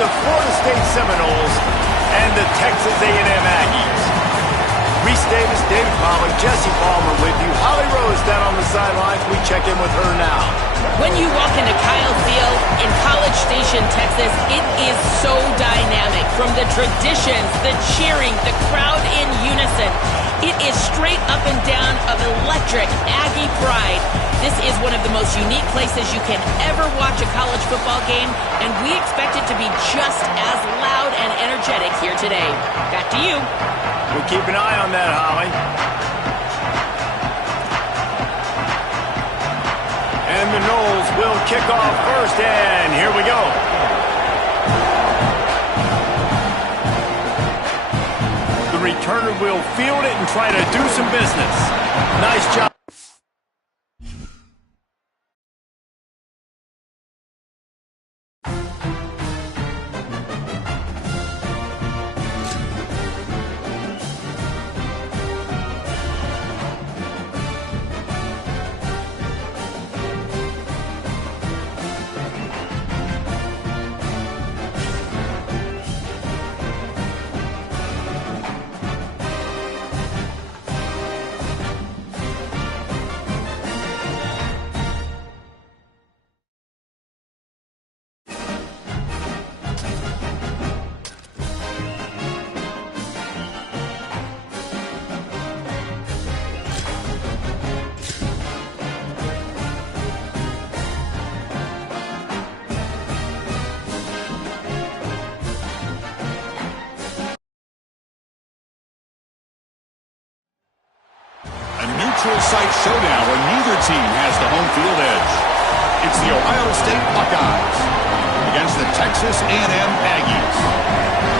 the Florida State Seminoles and the Texas A&M Aggies. Reese Davis, David Pollock, Jesse Palmer with you. Holly Rose down on the sidelines. We check in with her now. When you walk into Kyle Field in College Station, Texas, it is so dynamic. From the traditions, the cheering, the crowd in unison. It is straight up and down of electric Aggie pride. This is one of the most unique places you can ever watch a college football game, and we expect it to be just as loud and energetic here today. Back to you. We'll keep an eye on that, Holly. And the Noles will kick off first, and here we go. The returner will field it and try to do some business. Nice job. Neutral site showdown where neither team has the home field edge. It's the Ohio State Buckeyes against the Texas A&M Aggies.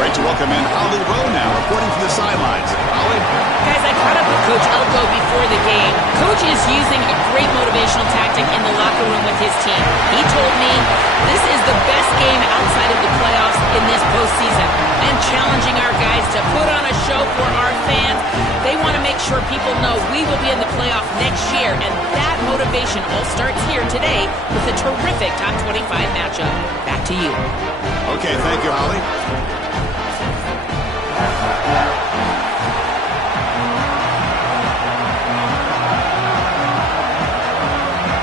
Great to welcome in Holly Rowe now, reporting from the sidelines. Holly? Guys, I caught up with Coach Elko before the game. Coach is using a great motivational tactic in the locker room with his team. He told me this is the best game outside of the playoffs in this postseason, and challenging our guys to put on a show for our fans. They want to make sure people know we will be in the playoff next year, and that motivation all starts here today with a terrific top 25 matchup. Back to you. Okay, thank you, Holly.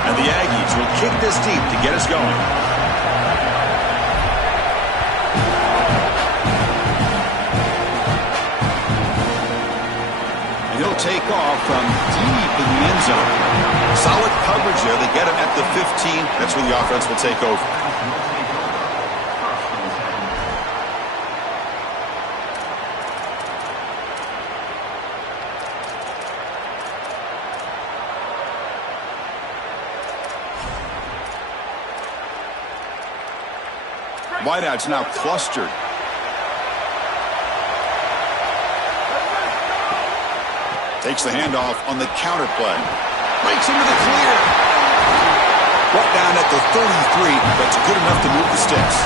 And the Aggies will kick this deep to get us going. He'll take off from deep in the end zone. Solid coverage there. They get him at the 15. That's where the offense will take over. Wideouts now clustered. Takes the handoff on the counter play. Breaks into the clear. Brought down at the 33. That's good enough to move the sticks.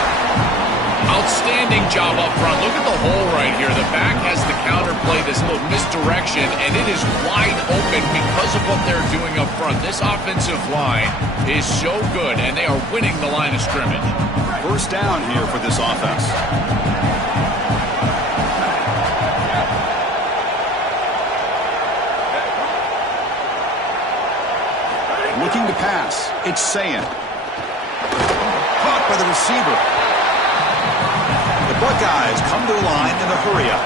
Outstanding job up front. Look at the hole right here. The back has the counter play, this little misdirection, and it is wide open because of what they're doing up front. This offensive line is so good, and they are winning the line of scrimmage. First down here for this offense. Looking to pass. It's Ncaa. Caught by the receiver. The Buckeyes come to the line in a hurry-up.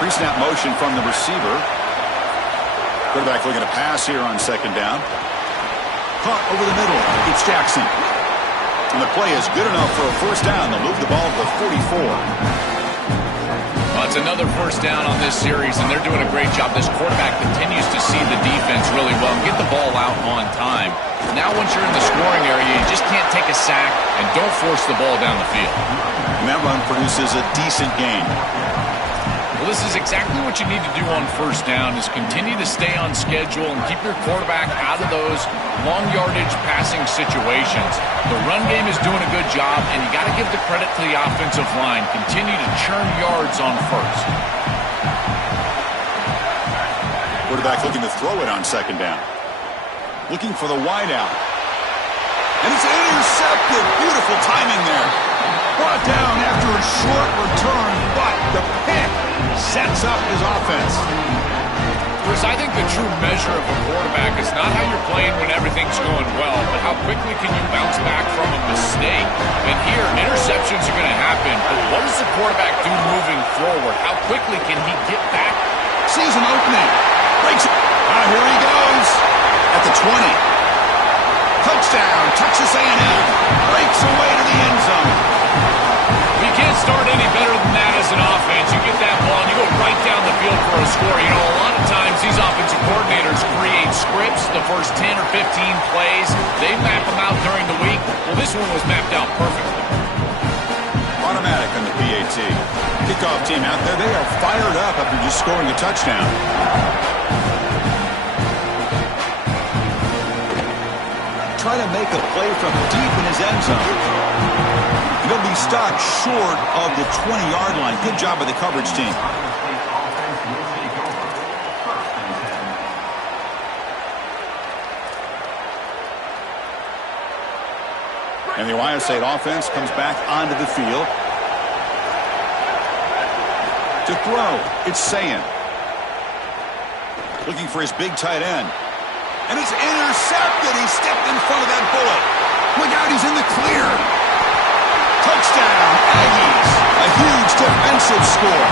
Pre-snap motion from the receiver. Quarterback looking to pass here on second down. Caught over the middle. It's Jackson. And the play is good enough for a first down. They'll move the ball to the 44. Well, it's another first down on this series, and they're doing a great job. This quarterback continues to see the defense really well and get the ball out on time. Now once you're in the scoring area, you just can't take a sack and don't force the ball down the field. And that run produces a decent gain. Well, this is exactly what you need to do on first down, is continue to stay on schedule and keep your quarterback out of those long yardage passing situations. The run game is doing a good job, and you got to give the credit to the offensive line. Continue to churn yards on first. Quarterback looking to throw it on second down. Looking for the wide out. And it's intercepted. Beautiful timing there. Brought down after a short return, but the pick sets up his offense. Chris, I think the true measure of a quarterback is not how you're playing when everything's going well, but how quickly can you bounce back from a mistake. And here, interceptions are going to happen, but what does the quarterback do moving forward? How quickly can he get back? Sees an opening. Breaks it. Here he goes. At the 20. Touchdown, Texas A&M. Breaks away to the end zone. You can't start any better than that as an offense. You get that ball and you go right down the field for a score. You know, a lot of times these offensive coordinators create scripts, the first 10 or 15 plays. They map them out during the week. Well, this one was mapped out perfectly. Automatic on the PAT. Kickoff team out there. They are fired up after just scoring a touchdown. Trying to make a play from deep in his end zone. He'll be stopped short of the 20-yard line. Good job by the coverage team. And the Ohio State offense comes back onto the field. To throw, it's Ncaa. Looking for his big tight end. And it's intercepted. He stepped in front of that bullet. Look out, he's in the clear. Touchdown, Aggies. A huge defensive score.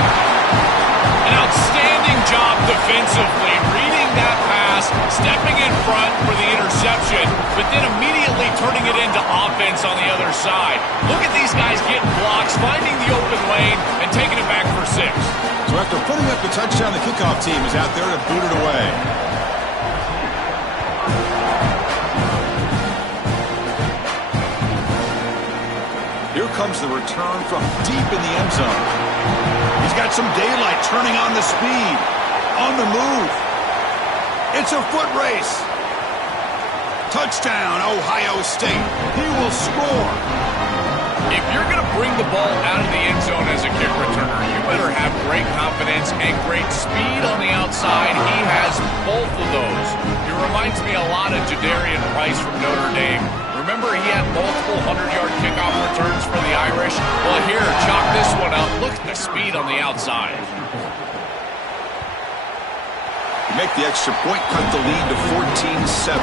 An outstanding job defensively, reading that pass, stepping in front for the interception, but then immediately turning it into offense on the other side. Look at these guys getting blocks, finding the open lane, and taking it back for 6. So after putting up the touchdown, the kickoff team is out there to boot it away. Here comes the return from deep in the end zone. He's got some daylight, turning on the speed. On the move. It's a foot race. Touchdown, Ohio State. He will score. If you're going to bring the ball out of the end zone as a kick returner, you better have great confidence and great speed on the outside. He has both of those. He reminds me a lot of Jadarian Price from Notre Dame. Remember, he had multiple 100-yard kickoff returns for the Irish? Well, here, chalk this one up. Look at the speed on the outside. Make the extra point, cut the lead to 14-7.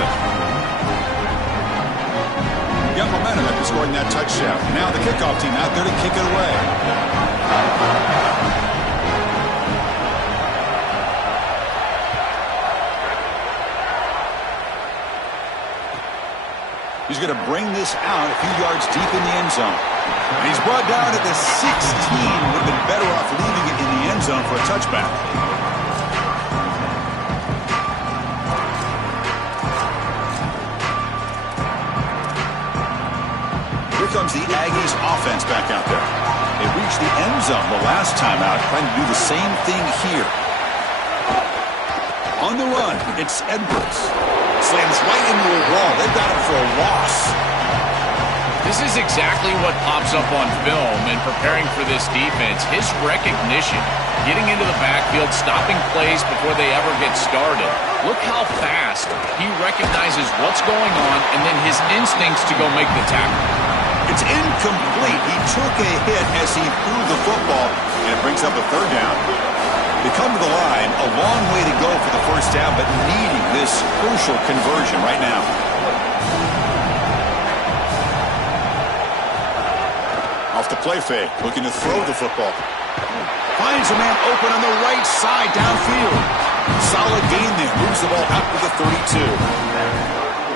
Got momentum after scoring that touchdown. Now the kickoff team out there to kick it away. He's going to bring this out a few yards deep in the end zone. And he's brought down at the 16. Would have been better off leaving it in the end zone for a touchback. Here comes the Aggies offense back out there. They reached the end zone the last time out, trying to do the same thing here. On the run, it's Edwards. Slams right into a wall. They've got him for a loss. This is exactly what pops up on film in preparing for this defense. His recognition, getting into the backfield, stopping plays before they ever get started. Look how fast he recognizes what's going on and then his instincts to go make the tackle. It's incomplete. He took a hit as he threw the football, and it brings up a third down. They come to the line, a long way to go for the first down, but needing this crucial conversion right now. Off the play fake, looking to throw the football. Finds a man open on the right side downfield. Solid gain there, moves the ball out to the 32.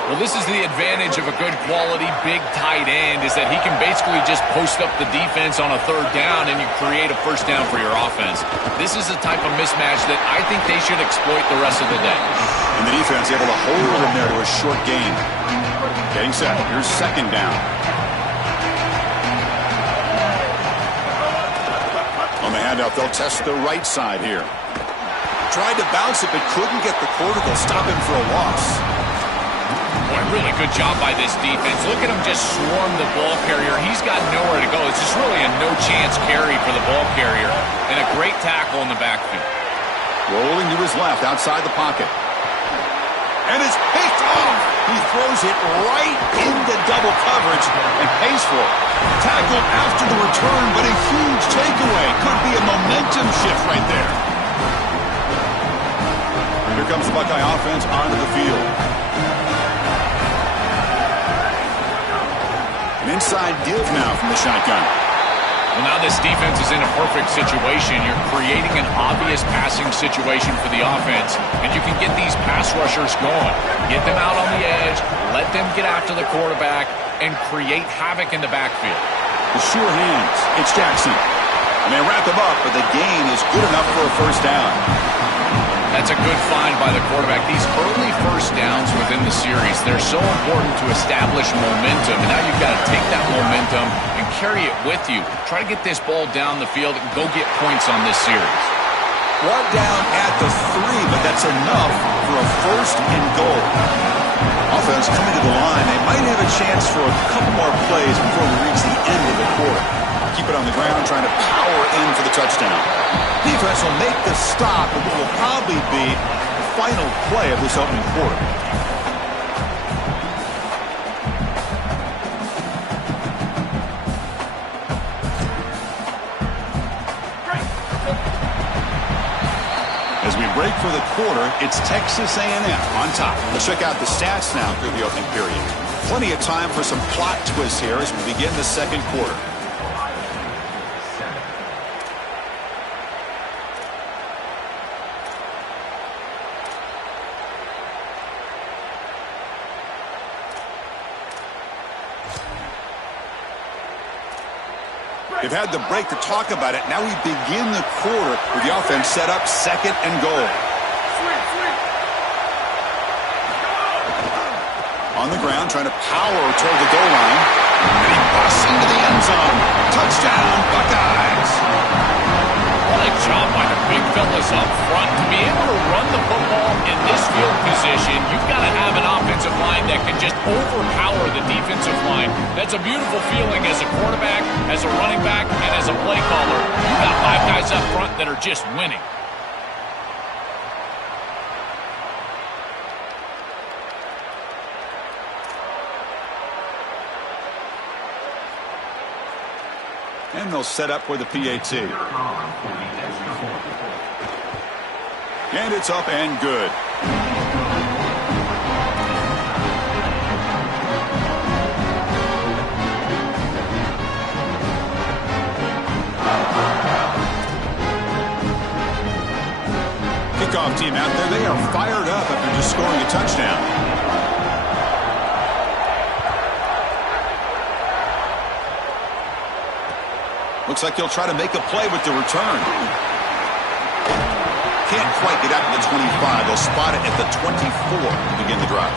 Well, this is the advantage of a good quality big tight end, is that he can basically just post up the defense on a third down and you create a first down for your offense. This is the type of mismatch that I think they should exploit the rest of the day. And the defense able to hold him there to a short gain. Getting set. Here's second down. On the handoff, they'll test the right side here. Tried to bounce it, but couldn't get the quarter. They'll stop him for a loss. Boy, really good job by this defense. Look at him just swarm the ball carrier. He's got nowhere to go. It's just really a no-chance carry for the ball carrier. And a great tackle in the backfield. Rolling to his left, outside the pocket. And it's picked off. He throws it right into double coverage and pays for it. Tackled after the return, but a huge takeaway. Could be a momentum shift right there. Here comes the Buckeye offense onto the field. An inside give now from the shotgun. Well, now this defense is in a perfect situation. You're creating an obvious passing situation for the offense, and you can get these pass rushers going. Get them out on the edge, let them get after the quarterback, and create havoc in the backfield. The sure hands. It's Jackson. And they wrap him up, but the gain is good enough for a first down. That's a good find by the quarterback. These early first downs within the series, they're so important to establish momentum. And now you've got to take that momentum and carry it with you. Try to get this ball down the field and go get points on this series. Brought down at the 3, but that's enough for a first and goal. Offense coming to the line. They might have a chance for a couple more plays before we reach the end of the quarter. Keep it on the ground, trying to power in for the touchdown. Defense will make the stop at what will probably be the final play of this opening quarter. As we break for the quarter, it's Texas A&M on top. Let's check out the stats now through the opening period. Plenty of time for some plot twists here as we begin the second quarter. They've had the break to talk about it. Now we begin the quarter with the offense set up second and goal. On the ground, trying to power toward the goal line. And he busts into the end zone. Touchdown, Buckeyes. What a job by the big fellas up front. To be able to run the football in this field position, you've got to have an offensive line that can just overpower the defensive line. That's a beautiful feeling as a quarterback, as a running back, and as a play caller. You've got 5 guys up front that are just winning. And they'll set up for the PAT. And it's up and good. Kickoff team out there, they are fired up after just scoring a touchdown. Looks like he'll try to make a play with the return. Can't quite get out to the 25. They'll spot it at the 24 to begin the drive.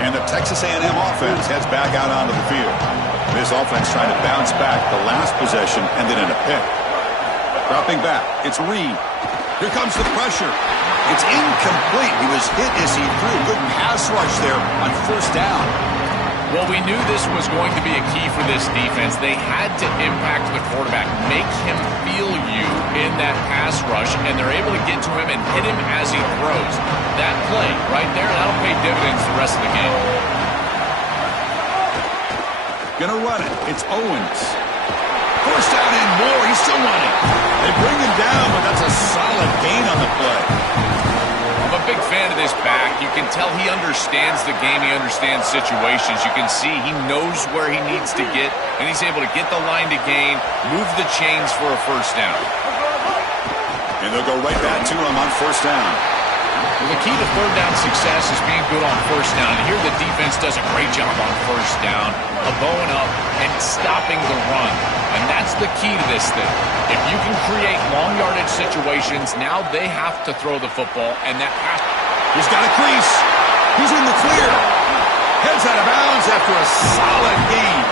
And the Texas A&M offense heads back out onto the field. This offense trying to bounce back. The last possession ended in a pick. Dropping back, it's Reed. Here comes the pressure. It's incomplete. He was hit as he threw. Good pass rush there on first down. Well, we knew this was going to be a key for this defense. They had to impact the quarterback, make him feel you in that pass rush, and they're able to get to him and hit him as he throws. That play right there, that'll pay dividends the rest of the game. Gonna run it. It's Owens. First down and more. He's still running. They bring him down, but that's a solid gain on the play. I'm a big fan of this back. You can tell he understands the game. He understands situations. You can see he knows where he needs to get, and he's able to get the line to gain, move the chains for a first down. And they'll go right back to him on first down. Well, the key to third down success is being good on first down. And here the defense does a great job on first down, bowing up and stopping the run. And that's the key to this thing. If you can create long yardage situations, now they have to throw the football, and that pass. He's got a crease. He's in the clear. Heads out of bounds after a solid gain.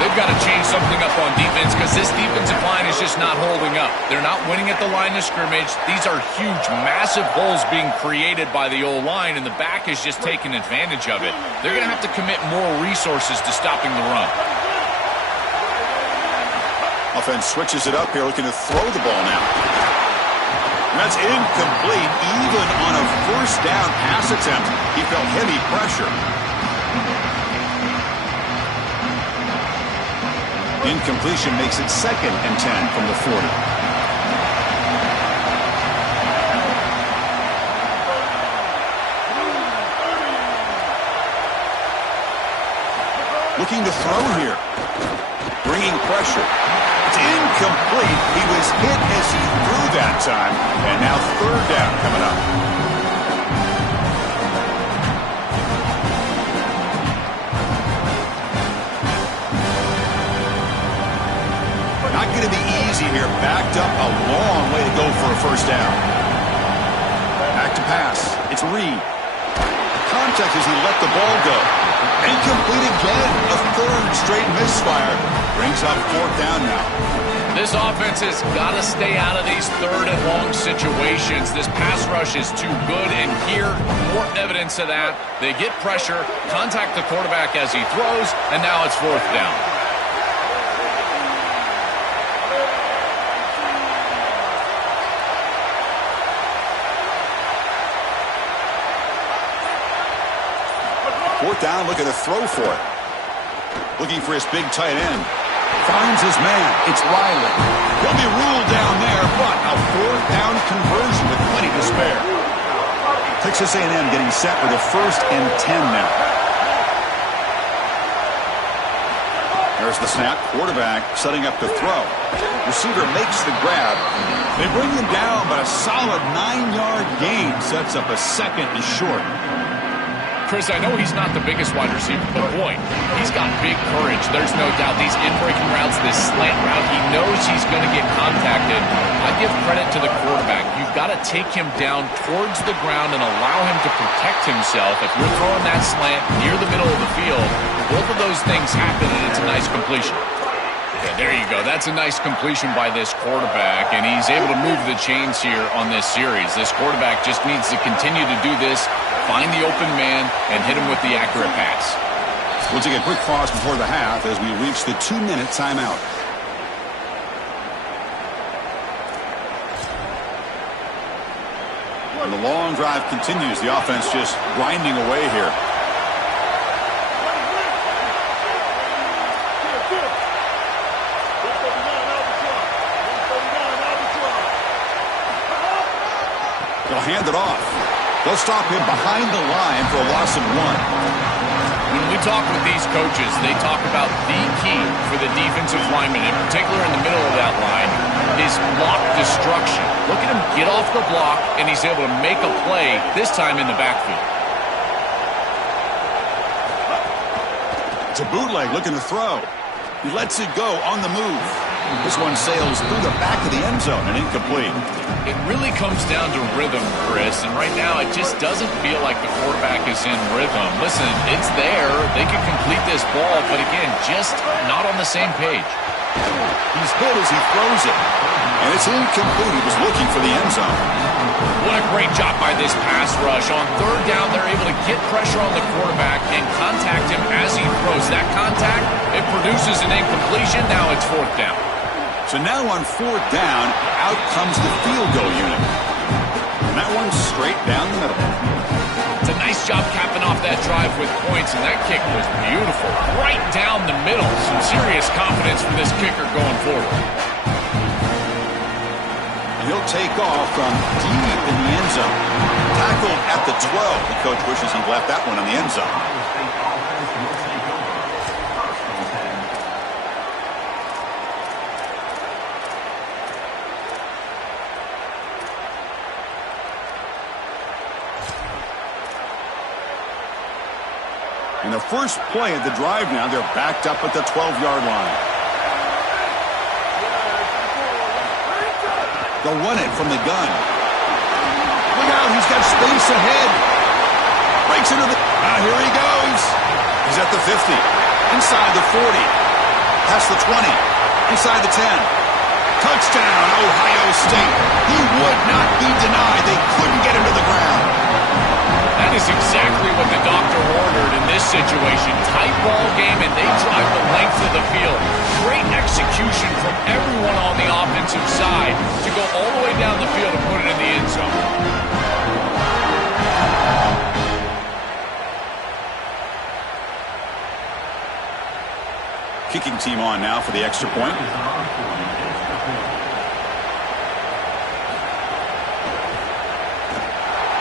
They've got to change something up on defense because this defensive line is just not holding up. They're not winning at the line of scrimmage. These are huge, massive holes being created by the O-line, and the back is just taking advantage of it. They're going to have to commit more resources to stopping the run. Offense switches it up here, looking to throw the ball now. That's incomplete. Even on a first down pass attempt, he felt heavy pressure. Incompletion makes it 2nd and 10 from the 40. Looking to throw here. Bringing pressure. It's incomplete. He was hit as he threw that time. And now 3rd down coming up. Not going to be easy here. Backed up a long way to go for a first down. Back to pass. It's Reed. Contact as he let the ball go. Incomplete again. A 3rd straight misfire. Brings up 4th down now. This offense has got to stay out of these 3rd and long situations. This pass rush is too good, and here, more evidence of that. They get pressure, contact the quarterback as he throws, and now it's 4th down. Fourth down, looking to throw for it. Looking for his big tight end. Finds his man. It's Riley. He'll be ruled down there, but a 4th down conversion with plenty to spare. Texas A&M getting set with a 1st and 10 now. There's the snap. Quarterback setting up to throw. Receiver makes the grab. They bring him down, but a solid 9-yard gain sets up a 2nd and short. Chris, I know he's not the biggest wide receiver, but boy, he's got big courage. There's no doubt. These in-breaking routes, this slant route, he knows he's going to get contacted. I give credit to the quarterback. You've got to take him down towards the ground and allow him to protect himself. If you're throwing that slant near the middle of the field, both of those things happen, and it's a nice completion. Yeah, there you go. That's a nice completion by this quarterback, and he's able to move the chains here on this series. This quarterback just needs to continue to do this, find the open man, and hit him with the accurate pass. We'll take a quick pause before the half as we reach the 2-minute timeout. And the long drive continues. The offense just grinding away here. They'll hand it off. They'll stop him behind the line for a loss of 1. When we talk with these coaches, they talk about the key for the defensive lineman, in particular in the middle of that line, is block destruction. Look at him get off the block, and he's able to make a play, this time in the backfield. It's a bootleg looking to throw. He lets it go on the move. This one sails through the back of the end zone and incomplete. It really comes down to rhythm, Chris, and right now it just doesn't feel like the quarterback is in rhythm. Listen, it's there. They can complete this ball, but again, just not on the same page. He's hit as he throws it, and it's incomplete. He was looking for the end zone. What a great job by this pass rush. On 3rd down, they're able to get pressure on the quarterback and contact him as he throws. That contact, it produces an incompletion. Now it's 4th down. So now on 4th down, out comes the field goal unit. And that one's straight down the middle. It's a nice job capping off that drive with points, and that kick was beautiful. Right down the middle. Some serious confidence for this kicker going forward. And he'll take off from deep in the end zone. Tackled at the 12. The coach wishes he left that one in the end zone. In the first play of the drive now, they're backed up at the 12-yard line. They'll run it from the gun. Look out, he's got space ahead. Breaks into the... here he goes. He's at the 50. Inside the 40. Past the 20. Inside the 10. Touchdown, Ohio State. He would not be denied. They couldn't get him to the ground. That is exactly what the doctor ordered in this situation. Tight ball game, and they drive the length of the field. Great execution from everyone on the offensive side to go all the way down the field and put it in the end opposing team on now for the extra point.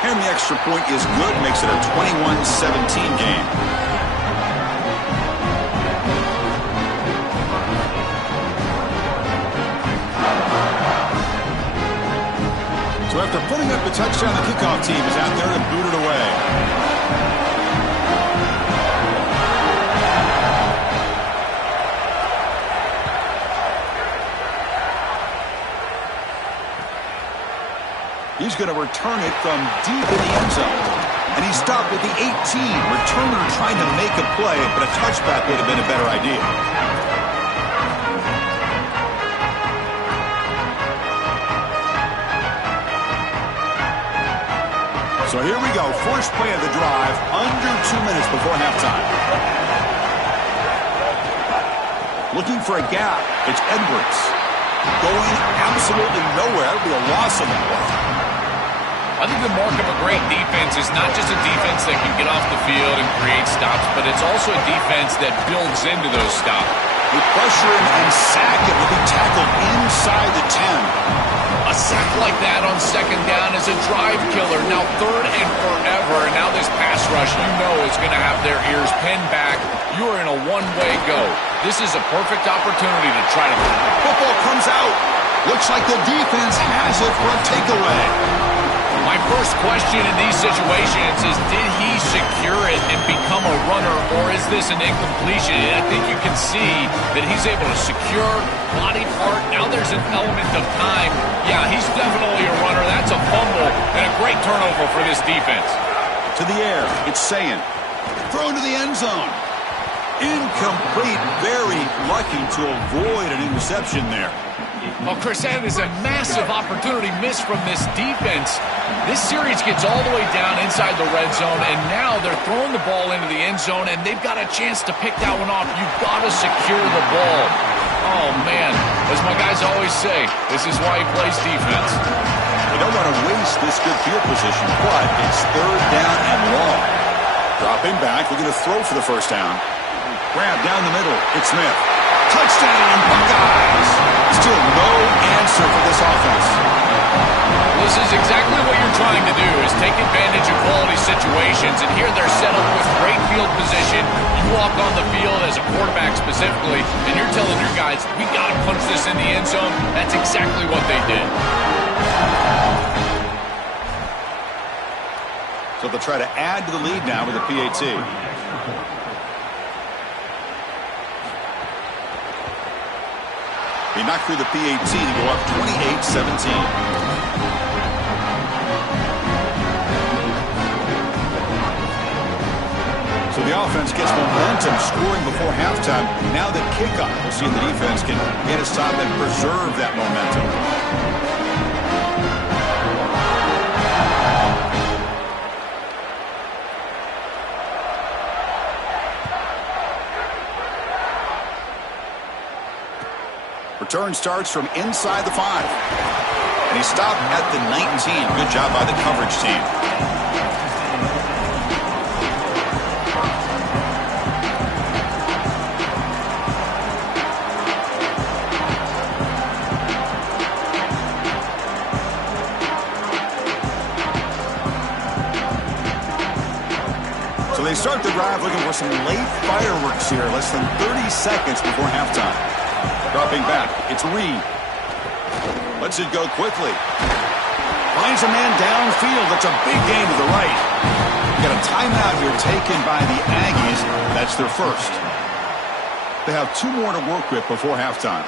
And the extra point is good, makes it a 21-17 game. So after putting up the touchdown, the kickoff team is out there to boot it away. He's going to return it from deep in the end zone. And he stopped at the 18. Returner trying to make a play, but a touchback would have been a better idea. So here we go. First play of the drive, under 2 minutes before halftime. Looking for a gap. It's Edwards. Going absolutely nowhere. It'll be a loss on the play. I think the mark of a great defense is not just a defense that can get off the field and create stops, but it's also a defense that builds into those stops. They pressure him and sack him. He'll be tackled inside the 10. A sack like that on second down is a drive killer. Now third and forever, and now this pass rush, you know, is going to have their ears pinned back. You are in a one-way go. This is a perfect opportunity to try to... Football comes out. Looks like the defense has it for a takeaway. My first question in these situations is, did he secure it and become a runner, or is this an incompletion? And I think you can see that he's able to secure body part. Now there's an element of time. Yeah, he's definitely a runner. That's a fumble and a great turnover for this defense. To the air, it's Ncaa. Thrown to the end zone. Incomplete. Very lucky to avoid an interception there. Well, Chris, that is a massive opportunity missed from this defense. This series gets all the way down inside the red zone, and now they're throwing the ball into the end zone, and they've got a chance to pick that one off. You've got to secure the ball. Oh, man. As my guys always say, this is why he plays defense. They don't want to waste this good field position, but it's third down and long. Dropping back, looking to throw for the first down. Grab down the middle. It's Smith. Touchdown, Buckeyes! Still no answer for this offense. This is exactly what you're trying to do, is take advantage of quality situations. And here they're set up with great field position. You walk on the field as a quarterback specifically, and you're telling your guys, we got to punch this in the end zone. That's exactly what they did. So they'll try to add to the lead now with a PAT. They knocked through the PAT to go up 28-17. So the offense gets momentum, scoring before halftime. Now the kickoff. We'll see if the defense can get a stop and preserve that momentum. Return starts from inside the 5. And he stopped at the 19. Good job by the coverage team. So they start the drive looking for some late fireworks here. Less than 30 seconds before halftime. Dropping back, it's Reed. Lets it go quickly. Finds a man downfield. That's a big gain to the right. Got a timeout here taken by the Aggies. That's their first. They have 2 more to work with before halftime.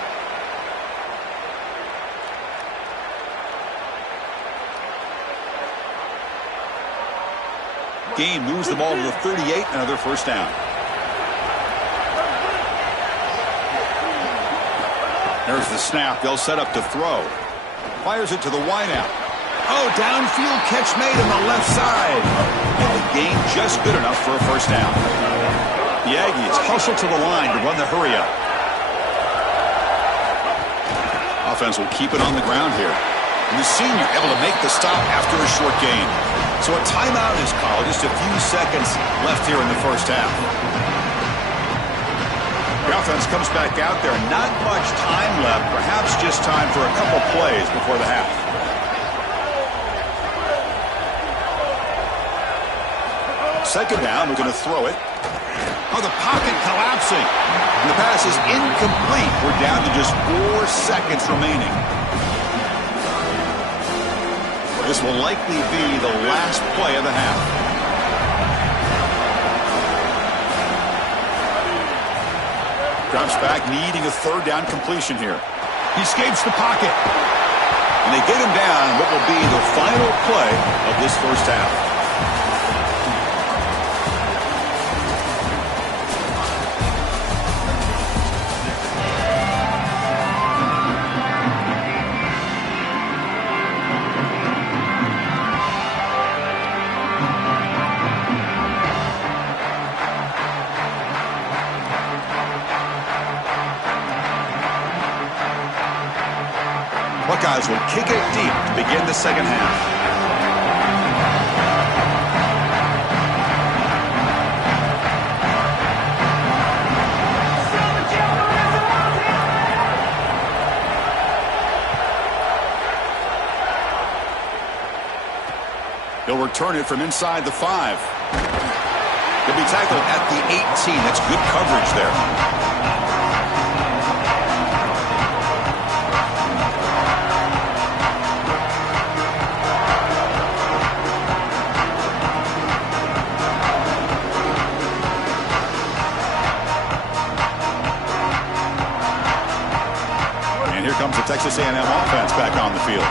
Game moves the ball to the 38, another first down. There's the snap. They'll set up to throw. Fires it to the wideout. Oh, downfield catch made on the left side. And the gain just good enough for a first down. The Aggies hustle to the line to run the hurry-up. Offense will keep it on the ground here. And the senior able to make the stop after a short gain. So a timeout is called. Just a few seconds left here in the first half. The offense comes back out there. Not much time left. Perhaps just time for a couple plays before the half. Second down, we're going to throw it. Oh, the pocket collapsing. And the pass is incomplete. We're down to just 4 seconds remaining. This will likely be the last play of the half. Drops back, needing a third down completion here. He escapes the pocket. And they get him down what will be the final play of this first half. Buckeyes will kick it deep to begin the second half. He'll return it from inside the 5. He'll be tackled at the 18. That's good coverage there. Texas A&M offense back on the field.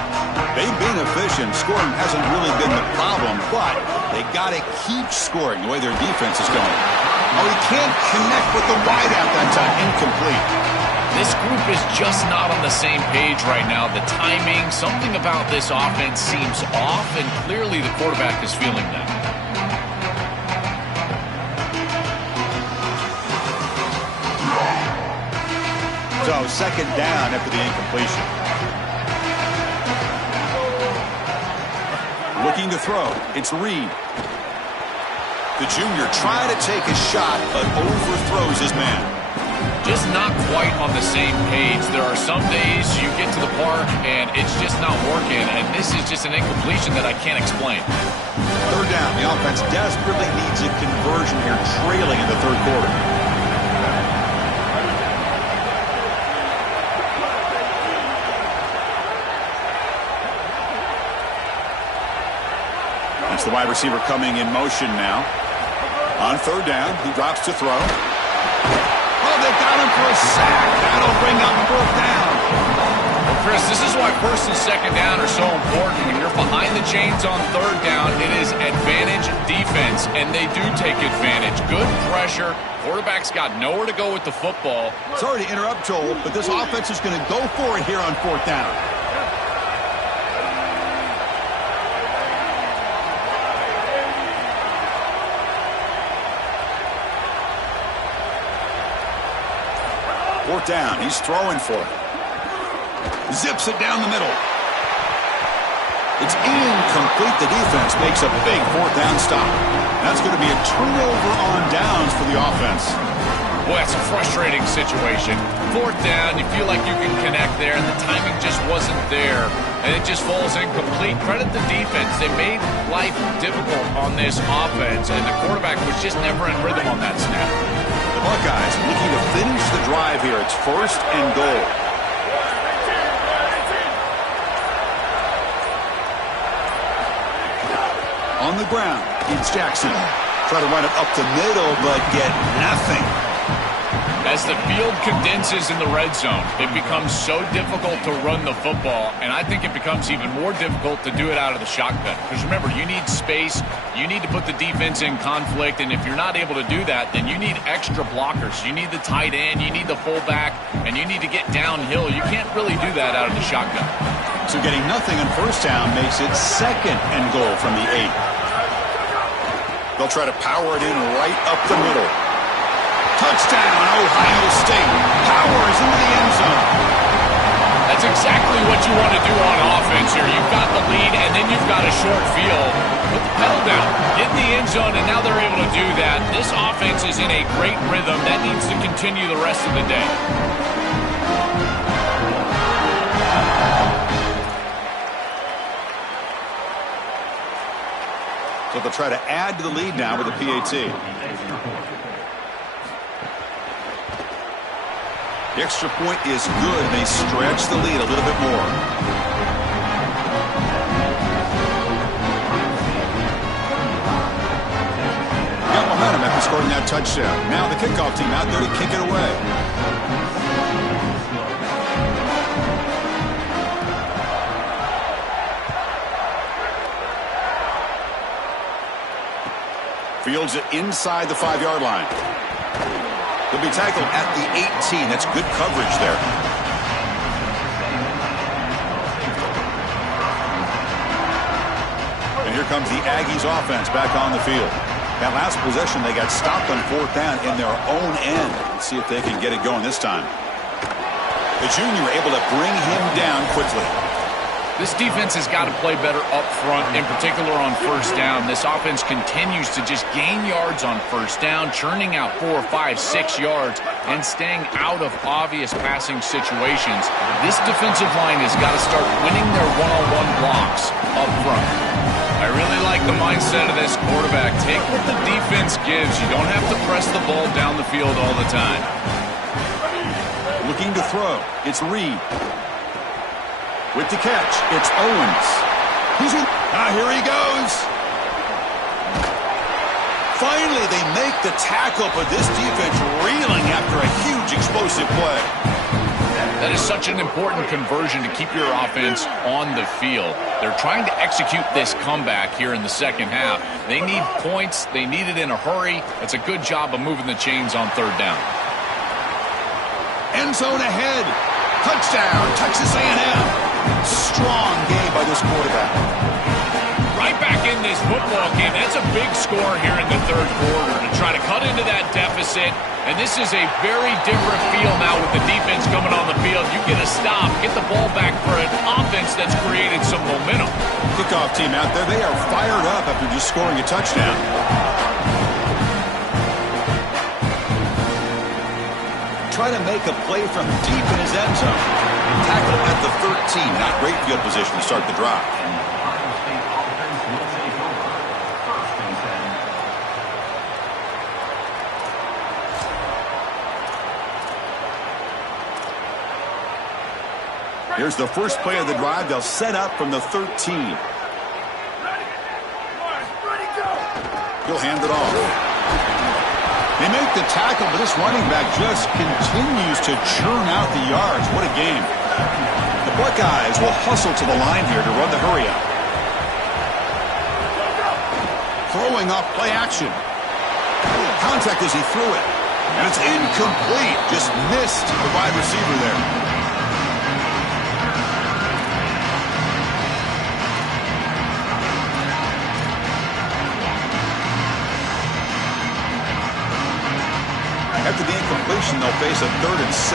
They've been efficient. Scoring hasn't really been the problem, but they got to keep scoring the way their defense is going. Oh, he can't connect with the wideout that time. Incomplete. This group is just not on the same page right now. The timing, something about this offense seems off, and clearly the quarterback is feeling that. So second down after the incompletion. Looking to throw. It's Reed. The junior trying to take a shot, but overthrows his man. Just not quite on the same page. There are some days you get to the park and it's just not working, and this is just an incompletion that I can't explain. Third down. The offense desperately needs a conversion here, trailing in the third quarter. The wide receiver coming in motion now. On third down, he drops to throw. Oh, they got him for a sack. That'll bring up fourth down. Well, Chris, this is why first and second down are so important. When you're behind the chains on third down, it is advantage defense, and they do take advantage. Good pressure. Quarterback's got nowhere to go with the football. Sorry to interrupt, Joel, but this offense is going to go for it here on fourth down. Fourth down. He's throwing for it. Zips it down the middle. It's incomplete. The defense makes a big fourth down stop. That's going to be a turnover on downs for the offense. Boy, it's a frustrating situation. Fourth down, you feel like you can connect there, and the timing just wasn't there, and it just falls incomplete. Credit the defense. They made life difficult on this offense, and the quarterback was just never in rhythm on that snap. The Buckeyes looking to finish the drive here. It's first and goal. On the ground, it's Jackson. Try to run it up the middle, but get nothing. As the field condenses in the red zone, it becomes so difficult to run the football, and I think it becomes even more difficult to do it out of the shotgun. Because remember, you need space, you need to put the defense in conflict, and if you're not able to do that, then you need extra blockers. You need the tight end, you need the fullback, and you need to get downhill. You can't really do that out of the shotgun. So getting nothing on first down makes it second and goal from the 8. They'll try to power it in right up the middle. Touchdown, Ohio State. Powers into the end zone. That's exactly what you want to do on offense. here. You've got the lead, and then you've got a short field. Put the pedal down, get in the end zone, and now they're able to do that. This offense is in a great rhythm. That needs to continue the rest of the day. So they'll try to add to the lead now with a PAT. The extra point is good, and they stretch the lead a little bit more. Got momentum after scoring that touchdown. Now the kickoff team out there to kick it away. Fields it inside the 5-yard line. He'll be tackled at the 18. That's good coverage there. And here comes the Aggies offense back on the field. That last possession, they got stopped on 4th down in their own end. Let's see if they can get it going this time. The junior able to bring him down quickly. This defense has got to play better up front, in particular on 1st down. This offense continues to just gain yards on 1st down, churning out 4, 5, 6 yards, and staying out of obvious passing situations. This defensive line has got to start winning their one-on-one blocks up front. I really like the mindset of this quarterback. Take what the defense gives. You don't have to press the ball down the field all the time. Looking to throw. It's Reed. With the catch, it's Owens. Here he goes. Finally, they make the tackle, but this defense reeling after a huge explosive play. That is such an important conversion to keep your offense on the field. They're trying to execute this comeback here in the 2nd half. They need points. They need it in a hurry. It's a good job of moving the chains on 3rd down. End zone ahead. Touchdown, Texas A&M. Strong game by this quarterback. Right back in this football game. That's a big score here in the 3rd quarter to try to cut into that deficit. And this is a very different feel now with the defense coming on the field. You get a stop, get the ball back for an offense that's created some momentum. Kickoff team out there, they are fired up after just scoring a touchdown. Try to make a play from deep in his end zone. Tackle at the 13. Not great field position to start the drive. Here's the first play of the drive. They'll set up from the 13. He'll hand it off. They make the tackle, but this running back just continues to churn out the yards. What a game. The Buckeyes will hustle to the line here to run the hurry up. Throwing off play action. Contact as he threw it. And it's incomplete. Just missed the wide receiver there. After the incompletion, they'll face a 3rd and 6.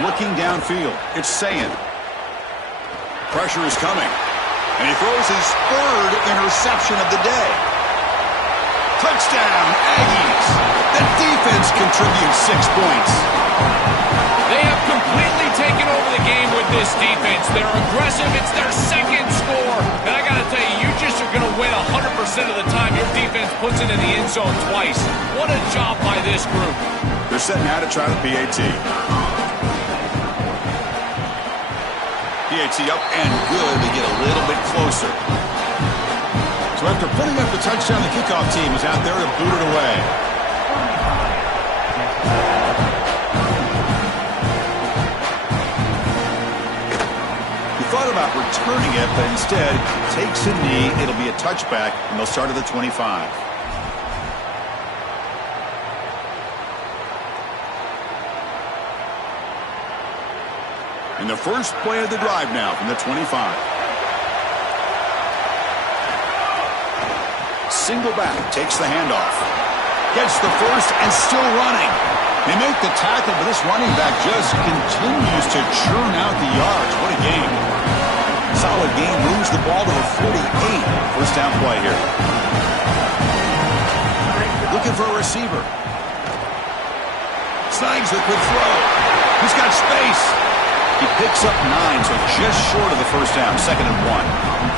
Looking downfield, it's Ncaa. Pressure is coming. And he throws his 3rd interception of the day. Touchdown, Aggies. The defense contributes 6 points. They have completely taken over the game with this defense. They're aggressive. It's their 2nd score. And I got to tell you, you just are going to win 100% of the time your defense puts it in the end zone twice. What a job by this group. They're setting out to try the PAT. PAT up and good. They get a little bit closer. So after putting up the touchdown, the kickoff team is out there to boot it away. Thought about returning it, but instead takes a knee. It'll be a touchback, and they'll start at the 25. And the first play of the drive now from the 25. Single back, takes the handoff. Gets the first and still running. They make the tackle, but this running back just continues to churn out the yards. What a game. Solid game, moves the ball to the 48. First down play here. Looking for a receiver. Snags the quick throw. He's got space. He picks up 9, so just short of the first down. 2nd and 1.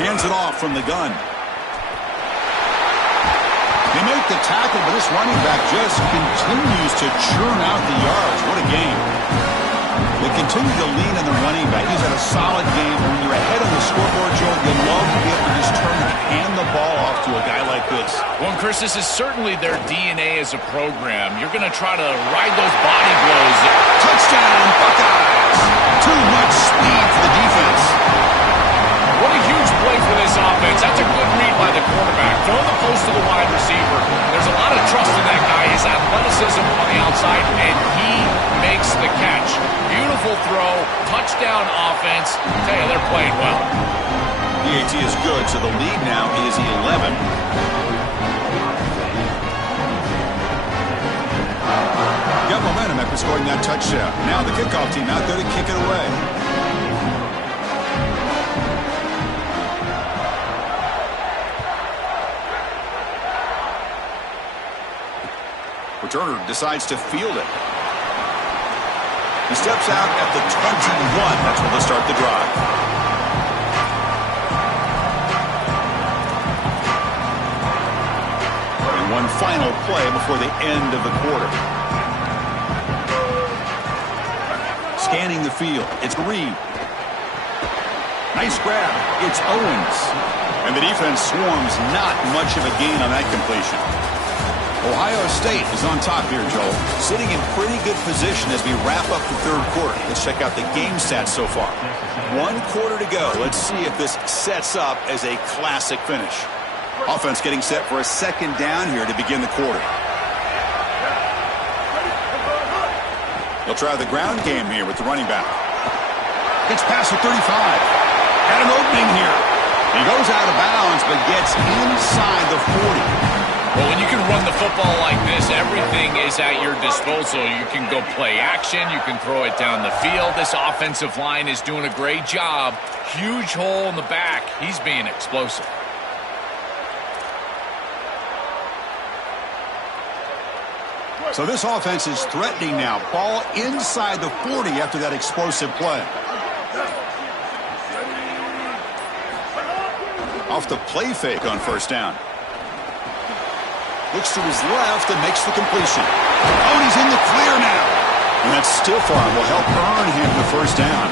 Hands it off from the gun. They make the tackle, but this running back just continues to churn out the yards. What a game. They continue to lean on the running back. He's had a solid game. When you're ahead on the scoreboard, Joe, you love to be able to just turn and hand the ball off to a guy like this. Well, Chris, this is certainly their DNA as a program. You're going to try to ride those body blows. Touchdown, Buckeyes. Too much speed for the defense. What a huge play for this offense. That's a good read by the quarterback. Throw the post to the wide receiver. There's a lot of trust in that guy. His athleticism on the outside, and he makes the catch. Beautiful throw. Touchdown offense. I tell you, they're playing well. PAT is good, so the lead now is 11. Got momentum after scoring that touchdown. Now the kickoff team out there to kick it away. Returner decides to field it. He steps out at the 21. That's where they'll start the drive. And one final play before the end of the quarter. Scanning the field. It's Reed. Nice grab. It's Owens. And the defense swarms. Not much of a gain on that completion. Ohio State is on top here, Joel. Sitting in pretty good position as we wrap up the third quarter. Let's check out the game stats so far. 1 quarter to go. Let's see if this sets up as a classic finish. Offense getting set for a 2nd down here to begin the quarter. They'll try the ground game here with the running back. Gets past the 35. Had an opening here. He goes out of bounds, but gets inside the 40. Well, when you can run the football like this, everything is at your disposal. You can go play action. You can throw it down the field. This offensive line is doing a great job. Huge hole in the back. He's being explosive. So this offense is threatening now. Ball inside the 40 after that explosive play. Off the play fake on first down. Looks to his left and makes the completion. Oh, and he's in the clear now. And that stiff arm will help earn him the first down.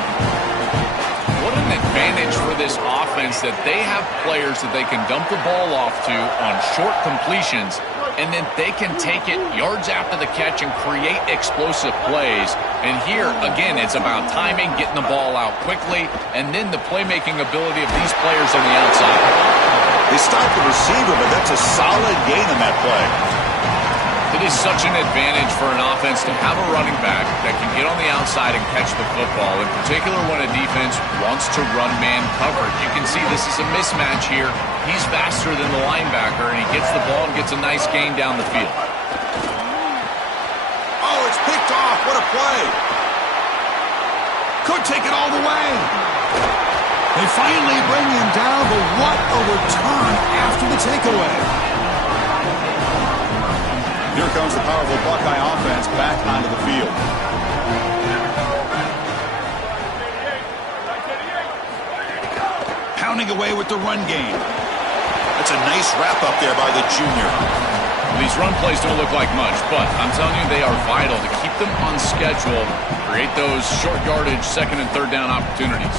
What an advantage for this offense that they have players that they can dump the ball off to on short completions, and then they can take it yards after the catch and create explosive plays. And here, again, it's about timing, getting the ball out quickly, and then the playmaking ability of these players on the outside. They stopped the receiver, but that's a solid gain on that play. It is such an advantage for an offense to have a running back that can get on the outside and catch the football, in particular when a defense wants to run man coverage. You can see this is a mismatch here. He's faster than the linebacker, and he gets the ball and gets a nice gain down the field. Oh, it's picked off. What a play. Could take it all the way. They finally bring him down, but what a return after the takeaway. Here comes the powerful Buckeye offense back onto the field. Pounding away with the run game. That's a nice wrap up there by the junior. These run plays don't look like much, but I'm telling you, they are vital to keep them on schedule, create those short yardage 2nd and 3rd down opportunities.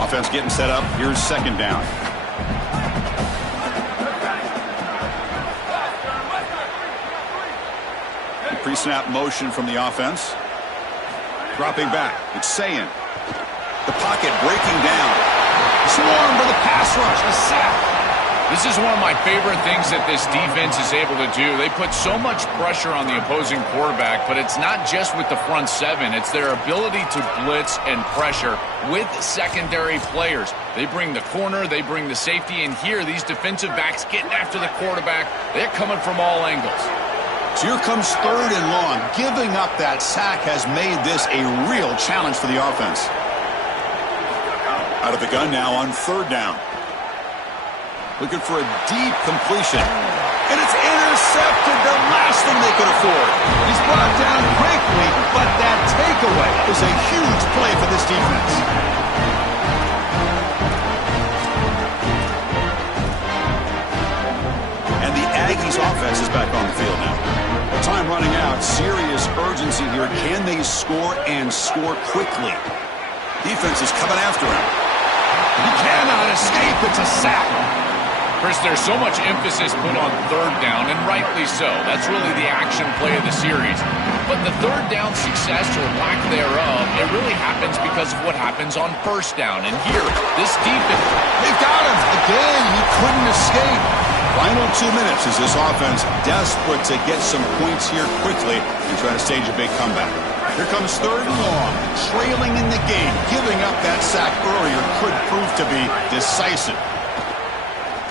Offense getting set up. Here's 2nd down. Pre-snap motion from the offense. Dropping back. It's Ncaa. The pocket, breaking down. Swarm for the pass rush, a sack. This is one of my favorite things that this defense is able to do. They put so much pressure on the opposing quarterback, but it's not just with the front seven. It's their ability to blitz and pressure with secondary players. They bring the corner, they bring the safety, and here these defensive backs getting after the quarterback. They're coming from all angles. So here comes 3rd and long. Giving up that sack has made this a real challenge for the offense. Out of the gun now on 3rd down. Looking for a deep completion. And it's intercepted, the last thing they could afford. He's brought down quickly, but that takeaway is a huge play for this defense. And the Aggies offense is back on the field now. Time running out, serious urgency here. Can they score and score quickly? Defense is coming after him. He cannot escape, it's a sack. Chris, there's so much emphasis put on 3rd down, and rightly so. That's really the action play of the series. But the 3rd down success or lack thereof, it really happens because of what happens on 1st down. And here, this defense... They've got him. Again, he couldn't escape. Final 2 minutes as this offense desperate to get some points here quickly and try to stage a big comeback. Here comes 3rd and long, trailing in the game. Giving up that sack earlier could prove to be decisive.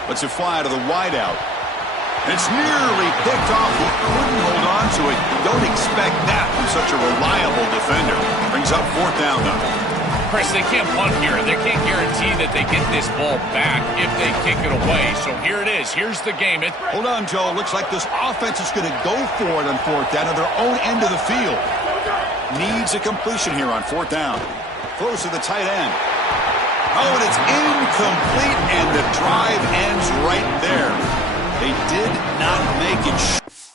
Lets it fly to the wideout. It's nearly picked off. He couldn't hold on to it. Don't expect that from such a reliable defender. Brings up 4th down, though. Chris, they can't punt here. They can't guarantee that they get this ball back if they kick it away. So here it is. Here's the game. Hold on, Joe. Looks like this offense is going to go for it on 4th down at their own end of the field. Needs a completion here on 4th down. Throws to the tight end. Oh, and it's incomplete, and the drive ends right there. They did not make it.